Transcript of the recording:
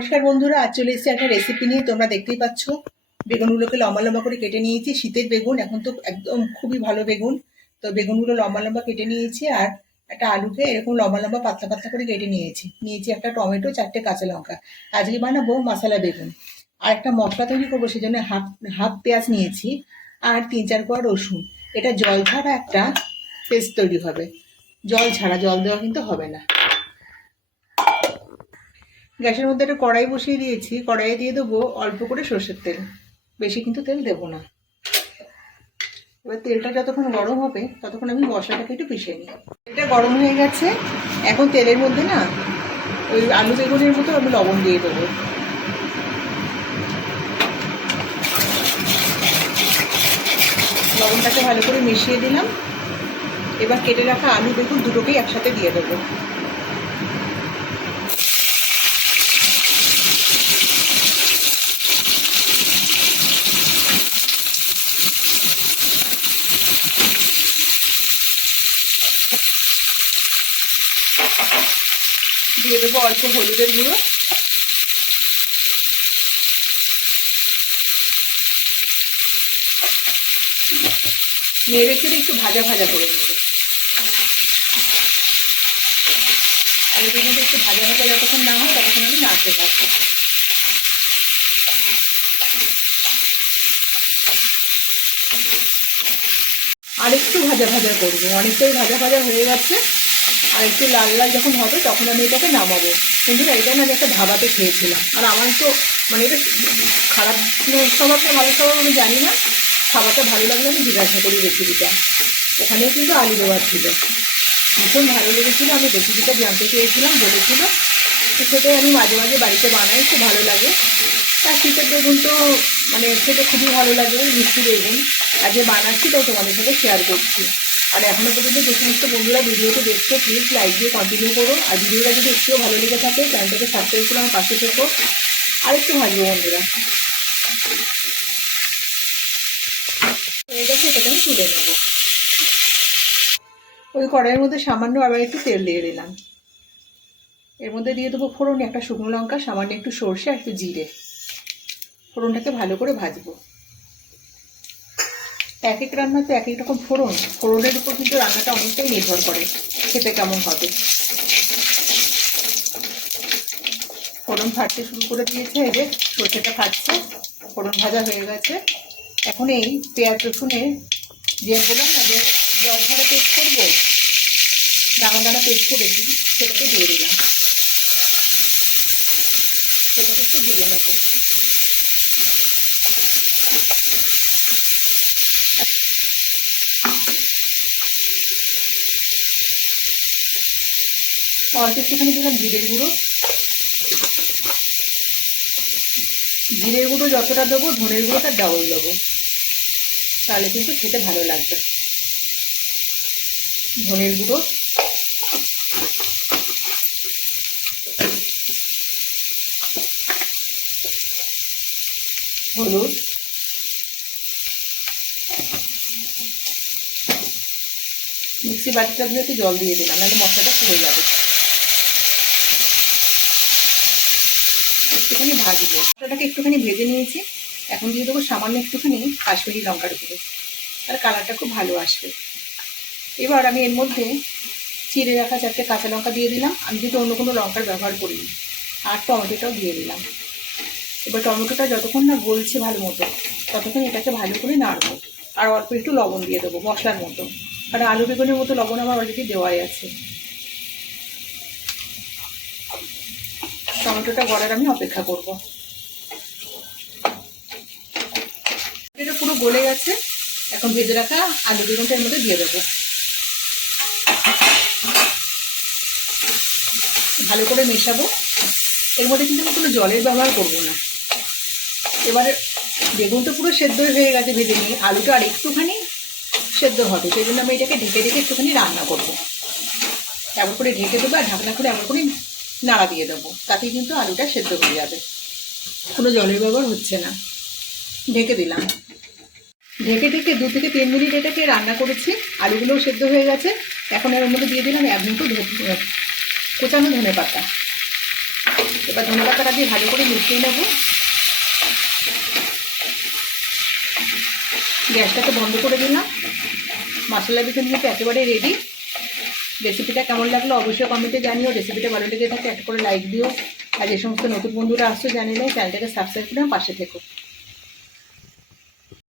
নমস্কার বন্ধুরা, আজ চলে এসেছি একটা রেসিপি নিয়ে। তোমরা দেখতেই পাচ্ছ, বেগুনগুলোকে লম্বা লম্বা করে কেটে নিয়েছি। শীতের বেগুন, এখন তো একদম খুবই ভালো বেগুন। তো বেগুনগুলো লম্বা লম্বা কেটে নিয়েছি আর একটা আলুকে এরকম লম্বা লম্বা পাতলা পাতলা করে কেটে নিয়েছি। নিয়েছি একটা টমেটো, চারটে কাঁচা লঙ্কা। আজকে বানাবো মশলা বেগুন। আর একটা মশলা তৈরি করব, সেজন্য হাফ হাফ পেঁয়াজ নিয়েছি আর তিন, চার কোয়া রসুন। এটা জল ছাড়া একটা পেস্ট তৈরি হবে। জল ছাড়া জল দেওয়া কিন্তু হবে না। গ্যাসের মধ্যে একটা কড়াই বসিয়ে দিয়েছি, কড়াইয়ে দিয়ে দেবো অল্প করে সর্ষের তেল। বেশি কিন্তু তেল দেবো না। এবার তেলটা যতক্ষণ গরম হবে, ততক্ষণ আমি মশলাটাকে একটু পিষে নিই। তেলটা গরম হয়ে গেছে, এখন তেলের মধ্যে না ওই আলু বেগুনের মতো আমি লবণ দিয়ে দেবো। লবণটাকে ভালো করে মিশিয়ে দিলাম। এবার কেটে রাখা আলু বেগুন দুটোকেই একসাথে দিয়ে দেবো। দিয়ে দেবো অল্প হলুদের গুঁড়ো। নেড়ে একটু ভাজা ভাজা করে নেব। একটু ভাজা ভাজা যতক্ষণ না হয় ততক্ষণ আমি নাড়তে থাকব। আর একটু ভাজা ভাজা করব। অনেকটাই ভাজা ভাজা হয়ে গেছে। আর একটু লাল লাল যখন হবে, তখন আমি এটাকে নামাবো। কিন্তু এটা না আমি একটা ধাবাতে খেয়েছিলাম। আর আমার তো মানে এটা খারাপ স্বভাব না ভালো স্বভাব আমি জানি না। খাবারটা ভালো লাগলে আমি জিজ্ঞাসা করি রেসিপিটা ওখানেও কিন্তু আলু দেওয়া ছিল। ভীষণ ভালো লেগেছিলো, আমি রেসিপিটা জানতে চেয়েছিলাম, বলেছিল। তো সেটাই আমি মাঝে মাঝে বাড়িতে বানাই, খুব ভালো লাগে। তার শীতের বেগুন তো মানে খেতে খুবই ভালো লাগে, মিষ্টি বেগুন। যে বানাচ্ছি তো তোমাদের সাথে শেয়ার করছি। আর এখনও পর্যন্ত যে সমস্ত বন্ধুরা ভিডিওটি দেখছ প্লিজ লাইক দিয়ে কন্টিনিউ করো। আর ভিডিওটা যদি একটুও ভালো লেগে থাকে চ্যানেলটাকে সাবস্ক্রাইব করে আমার পাশে থেকো। আর একটু ভাজবো বন্ধুরা। হয়ে গেছে, এটাকে আমি তুলে নেব। ওই কড়াইয়ের মধ্যে সামান্য আবার একটু তেল দিয়ে দিলাম। এর মধ্যে দিয়ে দেবো ফোড়ন একটা শুকনো লঙ্কা, সামান্য একটু সর্ষে আর একটু জিরে। ফোড়নটাকে ভালো করে ভাজবো। এক এক রান্না তো এক এক রকম ফোড়ন। ফোড়নের উপর কিন্তু রান্নাটা অনেকটাই নির্ভর করে খেতে কেমন হবে। ফোড়ন ফাটতে শুরু করে দিয়েছে, এই যে সর্ষেটা ফাটছে ফোড়ন ভাজা হয়ে গেছে। এখন এই পেঁয়াজ রসুনে যে বললাম না যে জল ছাড়া পেস্ট করব, দানা দানা পেস্ট করে করেছি সেটাকে দিয়ে দিলাম। সেটাকে একটু দিয়ে নেব। অল্প একটুখানি দিলাম জিরের গুঁড়ো। জিরের গুঁড়ো যতটা দেবো, ধনের গুঁড়োটা ডাবল দেবো। তাহলে কিন্তু খেতে ভালো লাগবে। ধনের গুঁড়ো। হলুদ। মিক্সি বাটিটা দিয়ে একটু জল দিয়ে দিলাম, নাহলে মশলাটা পুড়ে যাবে। একটুখানি ভাজবো। মশলাটাকে একটুখানি ভেজে নিয়েছি। এখন দিয়ে দেবো সামান্য একটুখানি কাশ্মীরি লঙ্কার গুঁড়ো। তার কালারটা খুব ভালো আসবে। এবার আমি এর মধ্যে চিড়ে রাখা চারটে কাঁচা লঙ্কা দিয়ে দিলাম। আমি কিন্তু অন্য কোনো লঙ্কার ব্যবহার করিনি। আর টমেটোটাও দিয়ে দিলাম। এবার টমেটোটা যতক্ষণ না গলছে ভালো মতো, ততক্ষণ এটাকে ভালো করে নাড়বো। আর অল্প একটু লবণ দিয়ে দেবো মশলার মতো। আর আলু বেগুনের মতো লবণ আমার অলরেডি দেওয়াই আছে। টমেটোটা গড়ার আমি অপেক্ষা করব। এটা পুরো গলে গেছে, এখন ভেজে রাখা আলু বেগুনটা এর মধ্যে দিয়ে দেবো। ভালো করে মেশাবো। এর মধ্যে কিন্তু আমি কোনো জলের ব্যবহার করব না। এবারে বেগুন তো পুরো সেদ্ধ হয়ে গেছে ভেজে নিয়ে, আলুটা আর একটুখানি সেদ্ধ হবে, সেই জন্য আমি এটাকে ঢেকে ঢেকে একটুখানি রান্না করব। এমন করে ঢেকে দেবো আর ঢাকনা করে এমন করে নাড়া দিয়ে দেবো। তাতেই কিন্তু আলুটা সেদ্ধ হয়ে যাবে। কোনো জলের ব্যবহার হচ্ছে না। ঢেকে দিলাম। ঢেকে ঢেকে দু থেকে তিন মিনিট এটাকে রান্না করেছি। আলুগুলোও সেদ্ধ হয়ে গেছে। এখন এর মধ্যে দিয়ে দিলাম এক মুঠো কোচানো ধনে পাতা। এবার ধনে পাতাটা দিয়ে ভালো করে মিশিয়ে নেব। গ্যাসটাকে বন্ধ করে দিলাম। মশলা বিছান কিন্তু একেবারে রেডি রেসিপিটা কেমন লাগল অবশ্যই কমেন্টে জানিও। রেসিপিটা ভালো লেগে থাকে, একটা করে লাইক দিও। আর যে সমস্ত নতুন বন্ধুরা আসছো, জানিয়ে চ্যানেলটাকে সাবস্ক্রাইব করে পাশে থেকো।